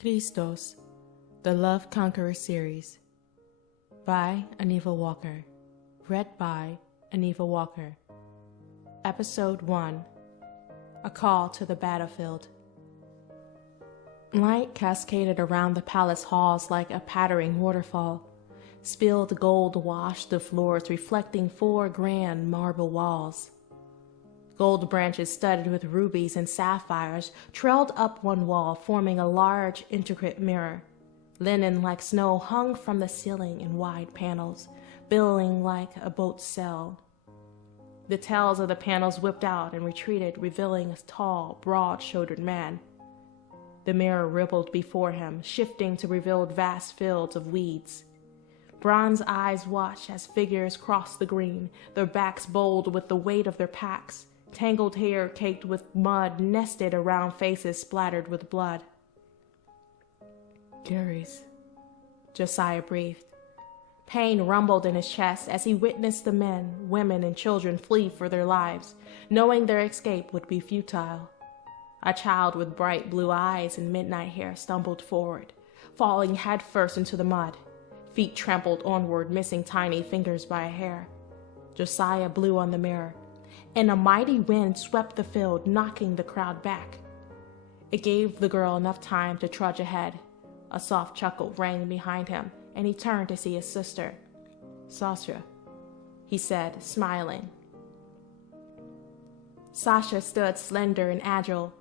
Christos, the Love Conqueror series, by Aneva Walker, read by Aneva Walker. Episode 1, A Call to the Battlefield. Light cascaded around the palace halls like a pattering waterfall. Spilled gold washed the floors, reflecting 4 grand marble walls. Gold branches studded with rubies and sapphires trailed up one wall, forming a large, intricate mirror. Linen like snow hung from the ceiling in wide panels, billowing like a boat's sail. The tails of the panels whipped out and retreated, revealing a tall, broad-shouldered man. The mirror rippled before him, shifting to reveal vast fields of weeds. Bronze eyes watched as figures crossed the green, their backs bowed with the weight of their packs. Tangled hair caked with mud nested around faces splattered with blood. Keres, Josiah breathed. Pain rumbled in his chest as he witnessed the men, women, and children flee for their lives, knowing their escape would be futile. A child with bright blue eyes and midnight hair stumbled forward, falling headfirst into the mud. Feet trampled onward, missing tiny fingers by a hair. Josiah blew on the mirror, and a mighty wind swept the field, knocking the crowd back. It gave the girl enough time to trudge ahead. A soft chuckle rang behind him, and he turned to see his sister. "Sasha," he said, smiling. Sasha stood slender and agile.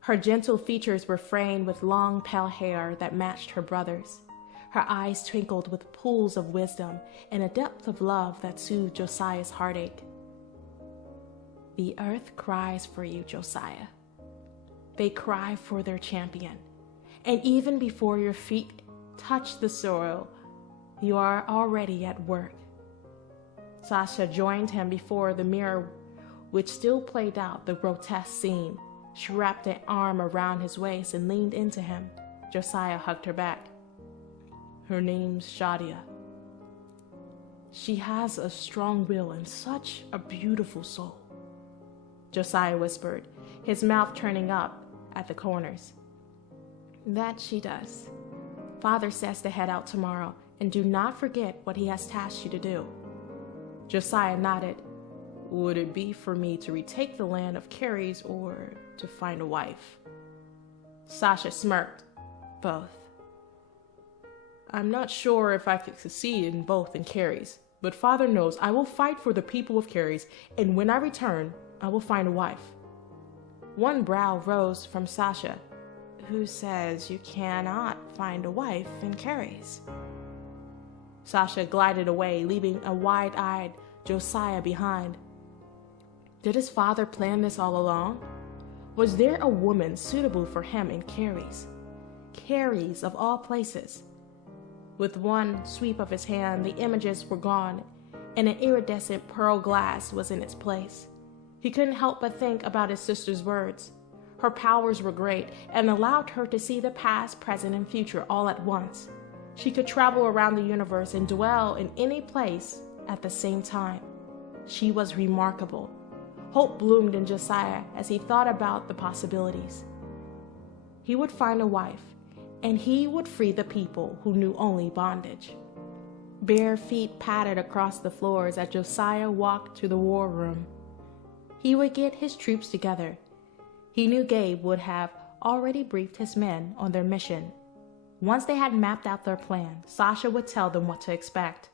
Her gentle features were framed with long, pale hair that matched her brother's. Her eyes twinkled with pools of wisdom and a depth of love that soothed Josiah's heartache. "The earth cries for you, Josiah. They cry for their champion. And even before your feet touch the soil, you are already at work." Sasha joined him before the mirror, which still played out the grotesque scene. She wrapped an arm around his waist and leaned into him. Josiah hugged her back. "Her name's Shadia. She has a strong will and such a beautiful soul," Josiah whispered, his mouth turning up at the corners. "That she does. Father says to head out tomorrow, and do not forget what he has tasked you to do." Josiah nodded. "Would it be for me to retake the land of Keres or to find a wife?" Sasha smirked. "Both. I'm not sure if I could succeed in both in Keres, but Father knows I will fight for the people of Keres, and when I return, I will find a wife." One brow rose from Sasha. "Who says you cannot find a wife in Keres?" Sasha glided away, leaving a wide-eyed Josiah behind. Did his father plan this all along? Was there a woman suitable for him in Keres? Keres, of all places. With one sweep of his hand, the images were gone, and an iridescent pearl glass was in its place. He couldn't help but think about his sister's words. Her powers were great and allowed her to see the past, present, and future all at once. She could travel around the universe and dwell in any place at the same time. She was remarkable. Hope bloomed in Josiah as he thought about the possibilities. He would find a wife, and he would free the people who knew only bondage. Bare feet pattered across the floors as Josiah walked to the war room. He would get his troops together. He knew Gabe would have already briefed his men on their mission. Once they had mapped out their plan, Sasha would tell them what to expect.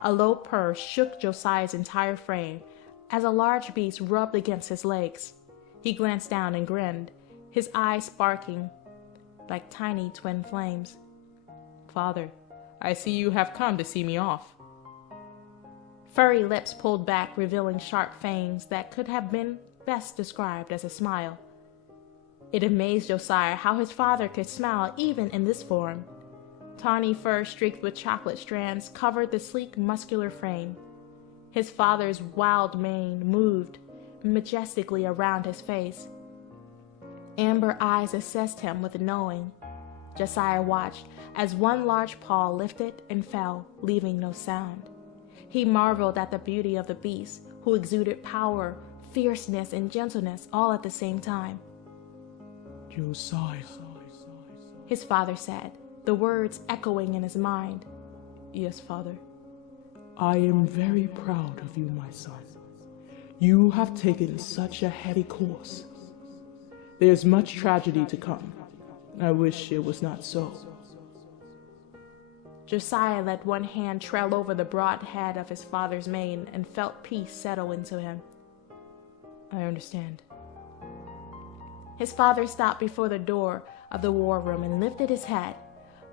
A low purr shook Josiah's entire frame as a large beast rubbed against his legs. He glanced down and grinned, his eyes sparking like tiny twin flames. "Father, I see you have come to see me off." Furry lips pulled back, revealing sharp fangs that could have been best described as a smile. It amazed Josiah how his father could smile even in this form. Tawny fur streaked with chocolate strands covered the sleek, muscular frame. His father's wild mane moved majestically around his face. Amber eyes assessed him with knowing. Josiah watched as one large paw lifted and fell, leaving no sound. He marveled at the beauty of the beast, who exuded power, fierceness, and gentleness all at the same time. "Josiah," his father said, the words echoing in his mind. Yes, Father. I am very proud of you, my son. You have taken such a heavy course. There's much tragedy to come. I wish it was not so. Josiah let one hand trail over the broad head of his father's mane and felt peace settle into him. I understand. His father stopped before the door of the war room and lifted his head.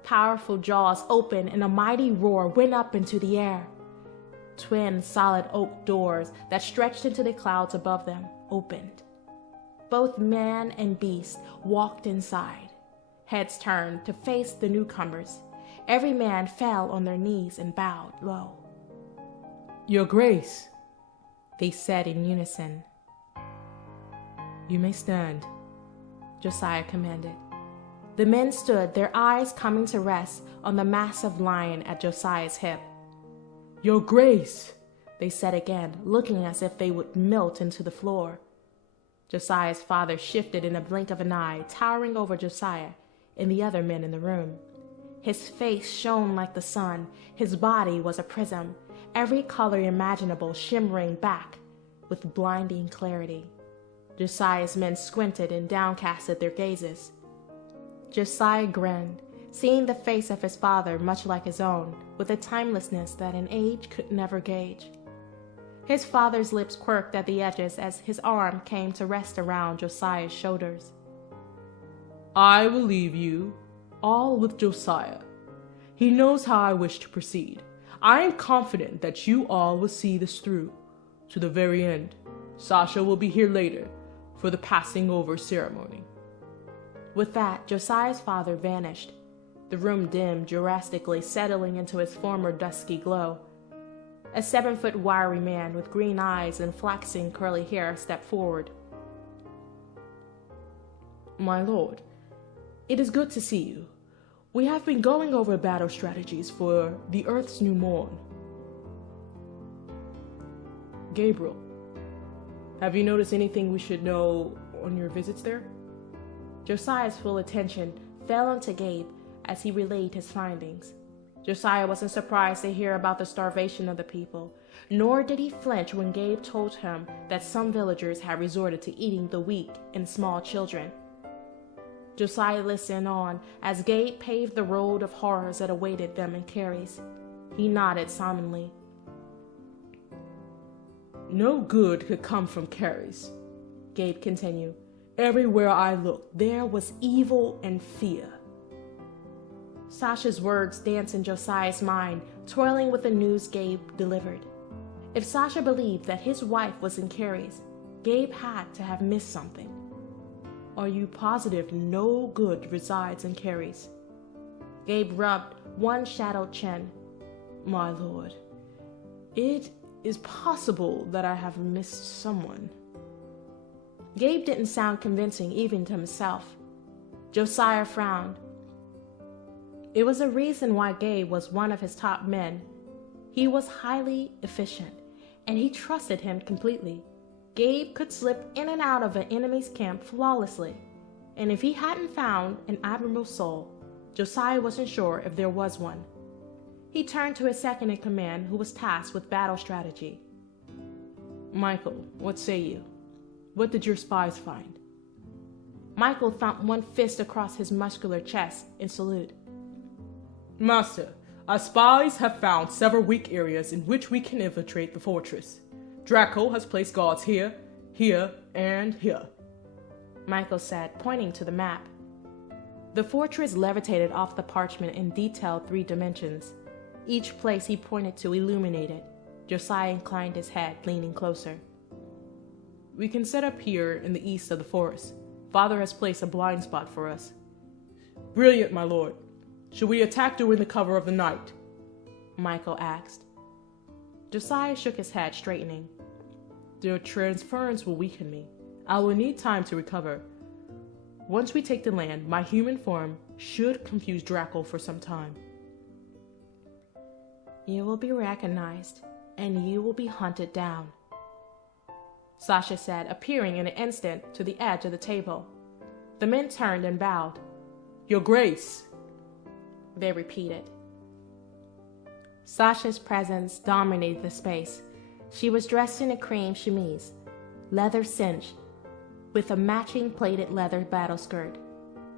Powerful jaws opened and a mighty roar went up into the air. Twin solid oak doors that stretched into the clouds above them opened. Both man and beast walked inside. Heads turned to face the newcomers. Every man fell on their knees and bowed low. Your Grace, they said in unison. You may stand, Josiah commanded. The men stood, their eyes coming to rest on the massive lion at Josiah's hip. Your Grace, they said again, looking as if they would melt into the floor. Josiah's father shifted in a blink of an eye, towering over Josiah and the other men in the room. His face shone like the sun. His body was a prism, every color imaginable shimmering back with blinding clarity. Josiah's men squinted and downcasted their gazes. Josiah grinned, seeing the face of his father much like his own, with a timelessness that an age could never gauge. His father's lips quirked at the edges as his arm came to rest around Josiah's shoulders. I will leave you all with Josiah. He knows how I wish to proceed. I am confident that you all will see this through to the very end. Sasha will be here later for the passing over ceremony. With that, Josiah's father vanished. The room dimmed drastically, settling into its former dusky glow. A 7-foot wiry man with green eyes and flaxen curly hair stepped forward. My lord, it is good to see you. We have been going over battle strategies for the Earth's new morn. Gabriel, have you noticed anything we should know on your visits there? Josiah's full attention fell onto Gabe as he relayed his findings. Josiah wasn't surprised to hear about the starvation of the people, nor did he flinch when Gabe told him that some villagers had resorted to eating the weak and small children. Josiah listened on as Gabe paved the road of horrors that awaited them in Keres. He nodded solemnly. No good could come from Keres, Gabe continued. Everywhere I looked, there was evil and fear. Sasha's words danced in Josiah's mind, toiling with the news Gabe delivered. If Sasha believed that his wife was in Keres, Gabe had to have missed something. Are you positive no good resides in Keres? Gabe rubbed one shadowed chin. My lord, it is possible that I have missed someone. Gabe didn't sound convincing even to himself. Josiah frowned. It was a reason why Gabe was one of his top men. He was highly efficient, and he trusted him completely. Gabe could slip in and out of an enemy's camp flawlessly, and if he hadn't found an admirable soul, Josiah wasn't sure if there was one. He turned to his second in command, who was tasked with battle strategy. Michael, what say you? What did your spies find? Michael thumped one fist across his muscular chest in salute. Master, our spies have found several weak areas in which we can infiltrate the fortress. Dracul has placed guards here, here, and here, Michael said, pointing to the map. The fortress levitated off the parchment in detailed 3 dimensions. Each place he pointed to illuminated. Josiah inclined his head, leaning closer. We can set up here in the east of the forest. Father has placed a blind spot for us. Brilliant, my lord. Should we attack during the cover of the night? Michael asked. Josiah shook his head, straightening. Their transference will weaken me. I will need time to recover. Once we take the land, my human form should confuse Dracul for some time. You will be recognized, and you will be hunted down, Sasha said, appearing in an instant to the edge of the table. The men turned and bowed. Your Grace, they repeated. Sasha's presence dominated the space. She was dressed in a cream chemise, leather cinch, with a matching plaited leather battle skirt.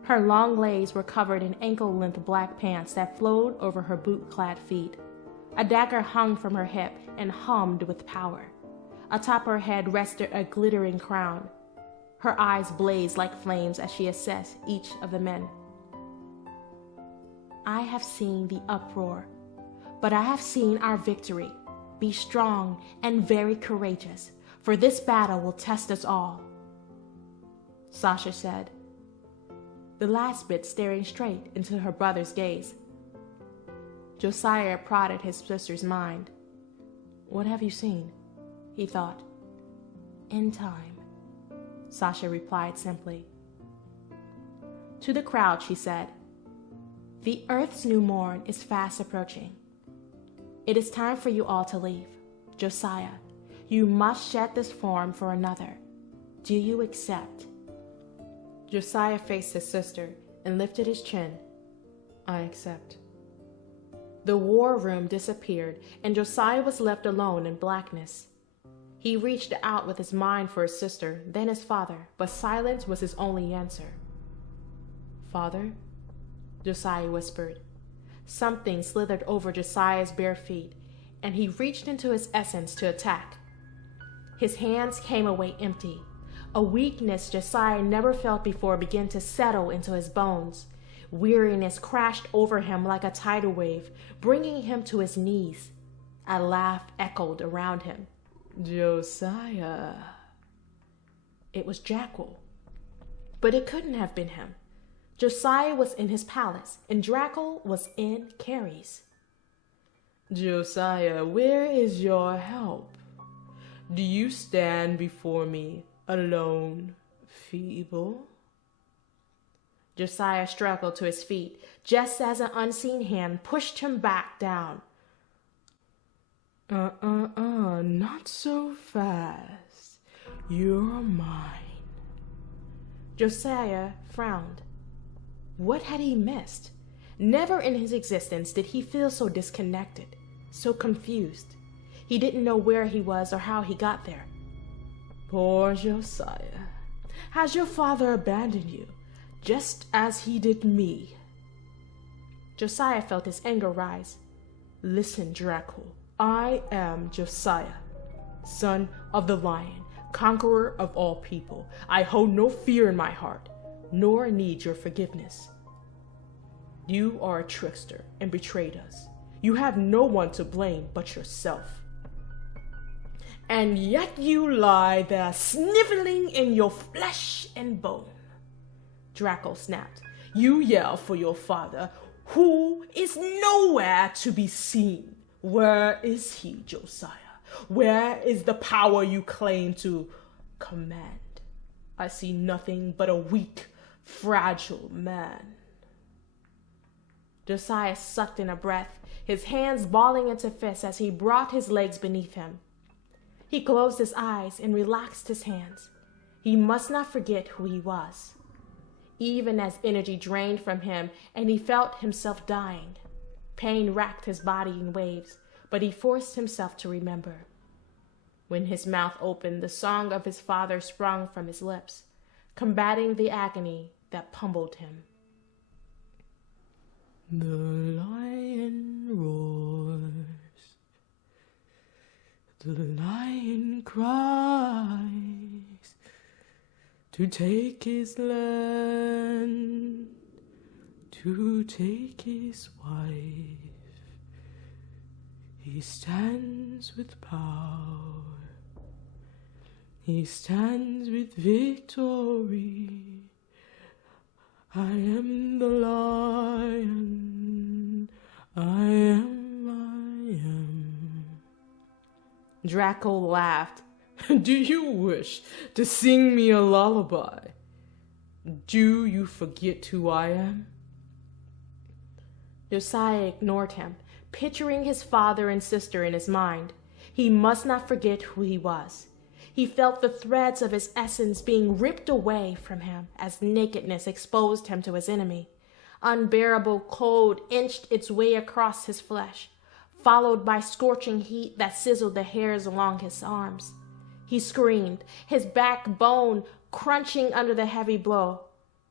Her long legs were covered in ankle-length black pants that flowed over her boot-clad feet. A dagger hung from her hip and hummed with power. Atop her head rested a glittering crown. Her eyes blazed like flames as she assessed each of the men. I have seen the uproar, but I have seen our victory. Be strong and very courageous, for this battle will test us all, Sasha said, the last bit staring straight into her brother's gaze. Josiah prodded his sister's mind. What have you seen? He thought. In time, Sasha replied simply. To the crowd, she said, the Earth's new morn is fast approaching. It is time for you all to leave. Josiah, you must shed this form for another. Do you accept? Josiah faced his sister and lifted his chin. I accept. The war room disappeared, and Josiah was left alone in blackness. He reached out with his mind for his sister, then his father, but silence was his only answer. Father? Josiah whispered. Something slithered over Josiah's bare feet, and he reached into his essence to attack. His hands came away empty. A weakness Josiah never felt before began to settle into his bones. Weariness crashed over him like a tidal wave, bringing him to his knees. A laugh echoed around him. Josiah. It was Dracul. But it couldn't have been him. Josiah was in his palace, and Dracul was in Keres. Josiah, where is your help? Do you stand before me alone, feeble? Josiah struggled to his feet, just as an unseen hand pushed him back down. Not so fast. You're mine. Josiah frowned. What had he missed? Never in his existence did he feel so disconnected, so confused. He didn't know where he was or how he got there. Poor Josiah. Has your father abandoned you, just as he did me? Josiah felt his anger rise. Listen, Dracul. I am Josiah, son of the lion, conqueror of all people. I hold no fear in my heart, nor need your forgiveness. You are a trickster and betrayed us. You have no one to blame but yourself. And yet you lie there sniveling in your flesh and bone. Dracul snapped. You yell for your father, who is nowhere to be seen. Where is he, Josiah? Where is the power you claim to command? I see nothing but a weak, fragile man. Josiah sucked in a breath, his hands balling into fists as he brought his legs beneath him. He closed his eyes and relaxed his hands. He must not forget who he was. Even as energy drained from him and he felt himself dying, pain racked his body in waves, but he forced himself to remember. When his mouth opened, the song of his father sprung from his lips, combating the agony that pummeled him. The lion roars, the lion cries, to take his land, to take his wife. He stands with power, he stands with victory. I am the lion, I am. Dracul laughed. Do you wish to sing me a lullaby? Do you forget who I am? Josiah ignored him, picturing his father and sister in his mind. He must not forget who he was. He felt the threads of his essence being ripped away from him as nakedness exposed him to his enemy. Unbearable cold inched its way across his flesh, followed by scorching heat that sizzled the hairs along his arms. He screamed, his backbone crunching under the heavy blow.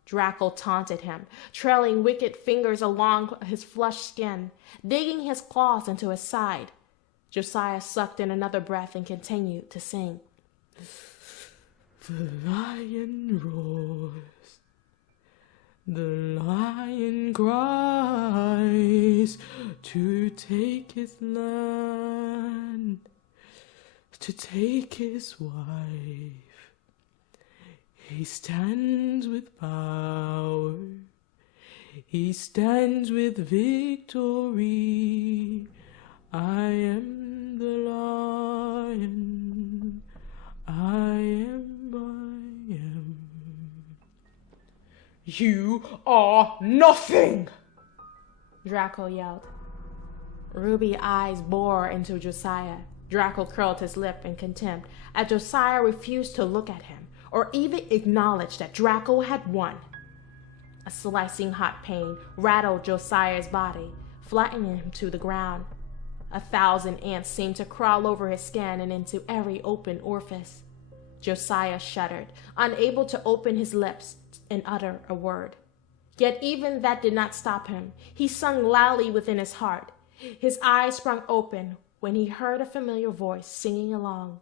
Dracul taunted him, trailing wicked fingers along his flushed skin, digging his claws into his side. Josiah sucked in another breath and continued to sing. The lion roars, the lion cries to take his land, to take his wife. He stands with power, he stands with victory. I am the lion, I am. You are nothing! Dracul yelled. Ruby eyes bore into Josiah. Dracul curled his lip in contempt as Josiah refused to look at him or even acknowledge that Dracul had won. A slicing hot pain rattled Josiah's body, flattening him to the ground. 1,000 ants seemed to crawl over his skin and into every open orifice. Josiah shuddered, unable to open his lips and utter a word. Yet even that did not stop him. He sung loudly within his heart. His eyes sprung open when he heard a familiar voice singing along.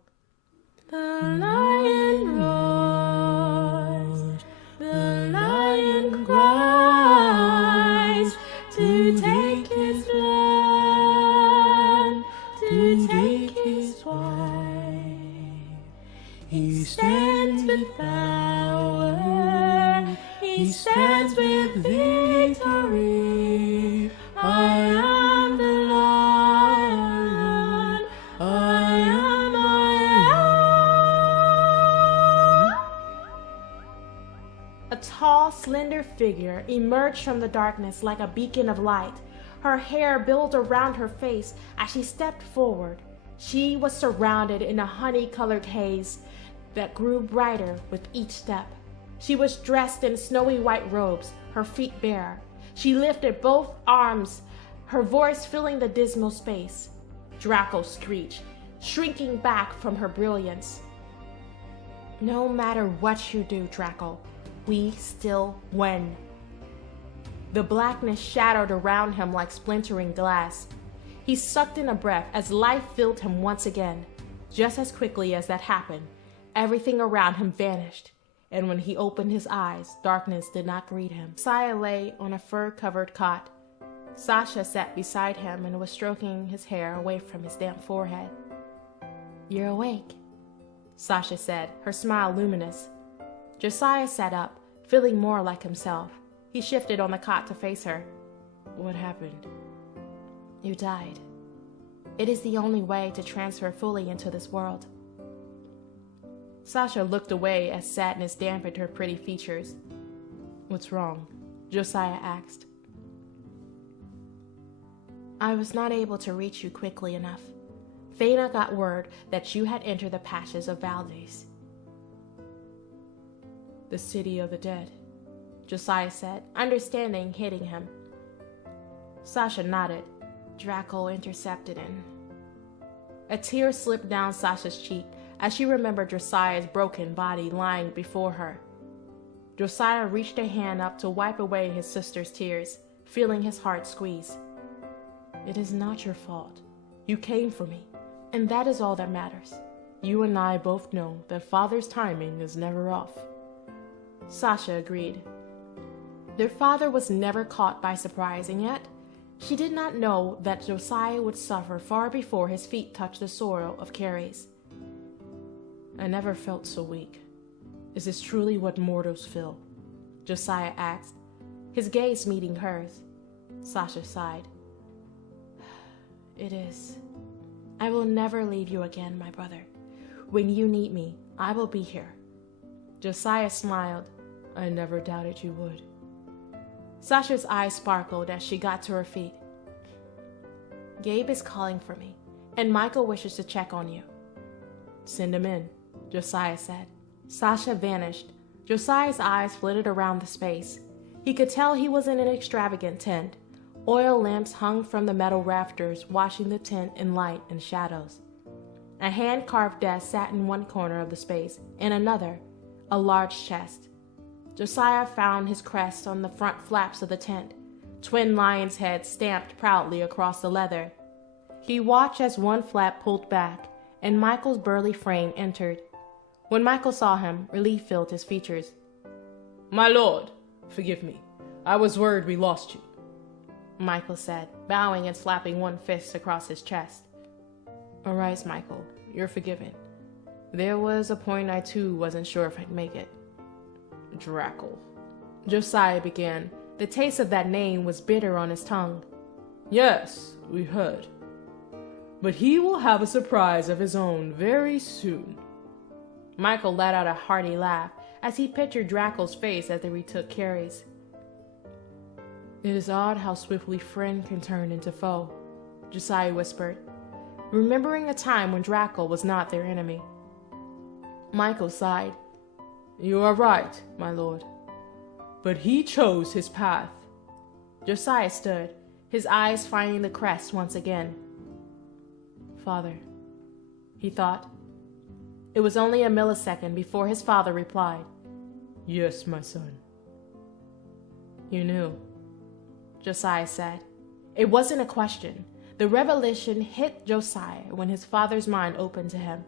The lion roars, the lion cries, to take his land, to take his wife. He stands with power, he stands with victory. I am the lion, I am. A tall, slender figure emerged from the darkness like a beacon of light. Her hair billowed around her face as she stepped forward. She was surrounded in a honey-colored haze that grew brighter with each step. She was dressed in snowy white robes, her feet bare. She lifted both arms, her voice filling the dismal space. Dracul screeched, shrinking back from her brilliance. No matter what you do, Dracul, we still win. The blackness shattered around him like splintering glass. He sucked in a breath as life filled him once again. Just as quickly as that happened, everything around him vanished, and when he opened his eyes, darkness did not greet him. Josiah lay on a fur-covered cot. Sasha sat beside him and was stroking his hair away from his damp forehead. "You're awake," Sasha said, her smile luminous. Josiah sat up, feeling more like himself. He shifted on the cot to face her. "What happened?" "You died. It is the only way to transfer fully into this world." Sasha looked away as sadness dampened her pretty features. "What's wrong?" Josiah asked. "I was not able to reach you quickly enough. Fena got word that you had entered the patches of Valdez." "The city of the dead," Josiah said, understanding hitting him. Sasha nodded. Dracul intercepted him. A tear slipped down Sasha's cheek as she remembered Josiah's broken body lying before her. Josiah reached a hand up to wipe away his sister's tears, feeling his heart squeeze. "It is not your fault. You came for me, and that is all that matters. You and I both know that Father's timing is never off." Sasha agreed. Their father was never caught by surprise, and yet she did not know that Josiah would suffer far before his feet touched the soil of Keres. "I never felt so weak. Is this truly what mortals feel?" Josiah asked, his gaze meeting hers. Sasha sighed. "It is. I will never leave you again, my brother. When you need me, I will be here." Josiah smiled. "I never doubted you would." Sasha's eyes sparkled as she got to her feet. "Gabe is calling for me, and Michael wishes to check on you." "Send him in," Josiah said. Sasha vanished. Josiah's eyes flitted around the space. He could tell he was in an extravagant tent. Oil lamps hung from the metal rafters, washing the tent in light and shadows. A hand-carved desk sat in one corner of the space, in another, a large chest. Josiah found his crest on the front flaps of the tent, twin lions' heads stamped proudly across the leather. He watched as one flap pulled back, and Michael's burly frame entered. When Michael saw him, relief filled his features. My lord, forgive me. I was worried we lost you, Michael said, bowing and slapping one fist across his chest. Arise, Michael. You're forgiven. There was a point I too wasn't sure if I'd make it. Dracul, Josiah began. The taste of that name was bitter on his tongue. Yes, we heard. But he will have a surprise of his own very soon. Michael let out a hearty laugh as he pictured Dracul's face as they retook Keres. It is odd how swiftly friend can turn into foe, Josiah whispered, remembering a time when Dracul was not their enemy. Michael sighed. You are right, my lord. But he chose his path. Josiah stood, his eyes finding the crest once again. Father, he thought. It was only a millisecond before his father replied. Yes, my son. You knew, Josiah said. It wasn't a question. The revelation hit Josiah when his father's mind opened to him.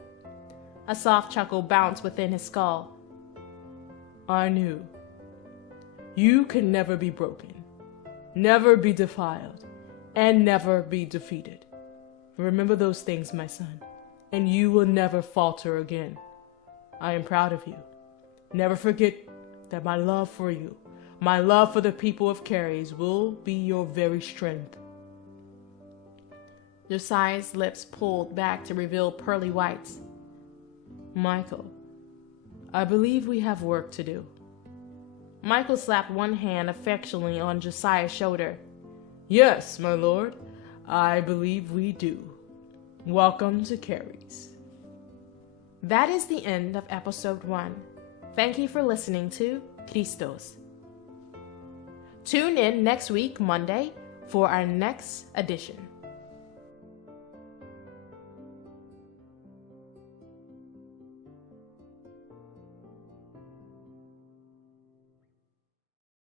A soft chuckle bounced within his skull. I knew. You can never be broken, never be defiled, and never be defeated. Remember those things, my son, and you will never falter again. I am proud of you. Never forget that my love for you, my love for the people of Keres will be your very strength. Josiah's lips pulled back to reveal pearly whites. Michael, I believe we have work to do. Michael slapped one hand affectionately on Josiah's shoulder. Yes, my lord, I believe we do. Welcome to Keres. That is the end of episode 1. Thank you for listening to Christos. Tune in next week, Monday, for our next edition.